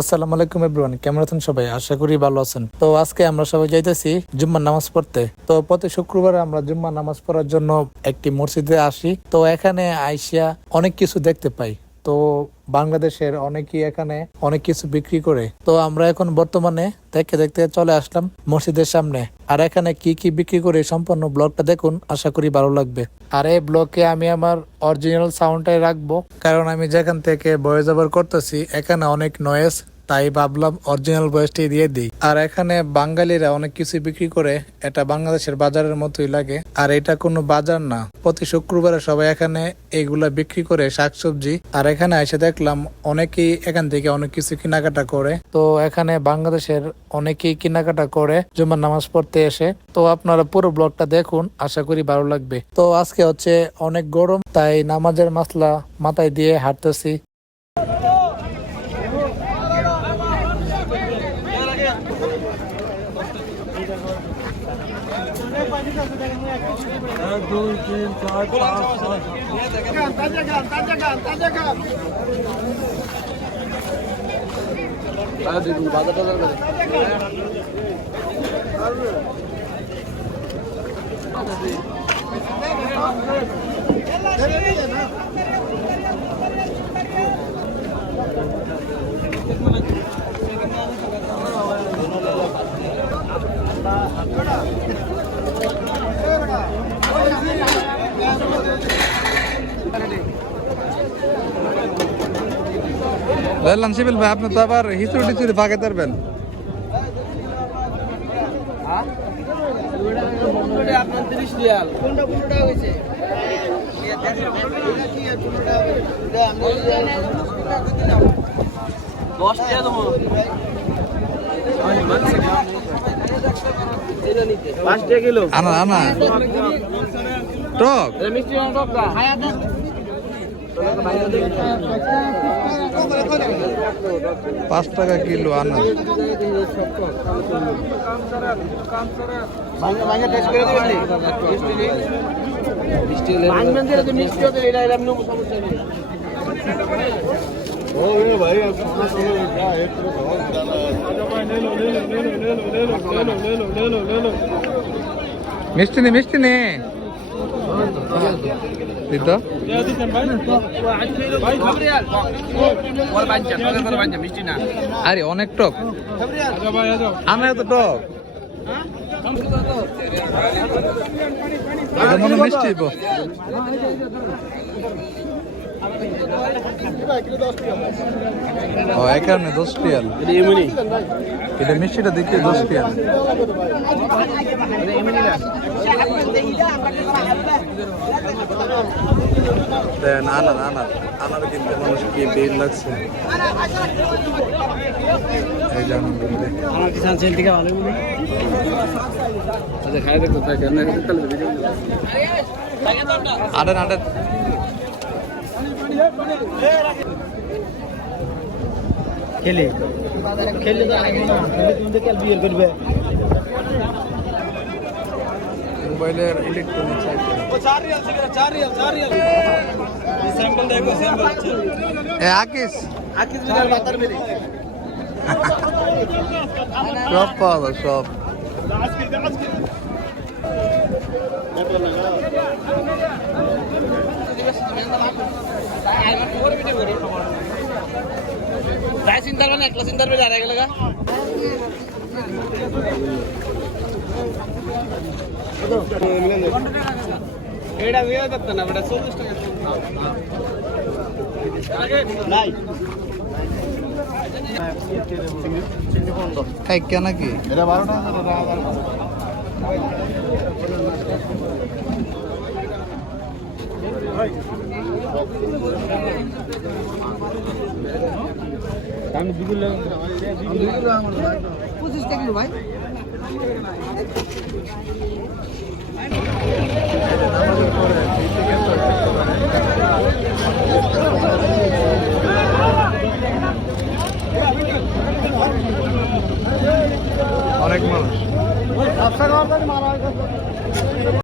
আসসালামু আলাইকুম এভরিওয়ান, কেমন আছেন সবাই? আশা করি ভালো আছেন। তো আজকে আমরা সবাই যাইতেছি জুম্মার নামাজ পড়তে। তো প্রতি শুক্রবার আমরা জুম্মার নামাজ পড়ার জন্য একটি মসজিদে আসি। তো এখানে আইসা অনেক কিছু দেখতে পাই। তো বাংলাদেশের অনেকেই এখানে অনেক কিছু বিক্রি করে। তো আমরা এখন বর্তমানে দেখতে দেখতে চলে আসলাম মসজিদের সামনে। আর এখানে কি কি বিক্রি করে সম্পূর্ণ ব্লগটা দেখুন, আশা করি ভালো লাগবে। আর এই ব্লগে আমি আমার অরিজিনাল সাউন্ডটাই রাখবো, কারণ আমি যেখান থেকে ভয়েস ওভার করতেছি এখানে অনেক নয়েজ, তাই ভাবলাম অরিজিনাল ভয়েসটি দিয়ে দিই। আর এখানে বাঙালিরা অনেক কিছু বিক্রি করে, এটা বাংলাদেশের বাজারের মতোই লাগে। আর এটা কোনো বাজার না, প্রতি শুক্রবারে সবাই এখানে এইগুলা বিক্রি করে শাকসবজি। আর এখানে এসে দেখলাম অনেকেই এখান থেকে অনেক কিছু কেনাকাটা করে। তো এখানে বাংলাদেশের অনেকেই কেনাকাটা করে জুম্মার নামাজ পড়তে এসে। তো আপনারা পুরো ব্লগটা দেখুন, আশা করি ভালো লাগবে। তো আজকে হচ্ছে অনেক গরম, তাই নামাজের মাসলা মাথায় দিয়ে হাঁটতেছি। এক দুই তিন চার লানসিবিল ভাই, আপনি তো আবার হিচুড়ি টিচুড়ি ভাগে পারবেন। আনা আনা টক 5 টাকা কিলো আনা। মিষ্টি নে মিষ্টি নে দিতো। আরে অনেক টক, আনা এত টক, এটা মনে মিষ্টি। ও এই কারণে 10 টিয়াল, এটা মিষ্টিটা দেখে 10 টিয়াল। আনার কিনতে মানুষ কি ভিড় লাগছে। আডেন আডেন খেলে খেললে তো বিয়ে করবে। মোবাইলের ইলেকট্রনিক্স আইটেম। সব পাওয়া যায়, সব। চিন্তা করেন, একলা চিন্তার বেড়ে আর এক লাগা এটা বিয়ে করতে না, এটা 40 টাকা নাই। খাইকা নাকি এটা 12 টাকা আমি 25 টাকা ভাই। নামাজের পরে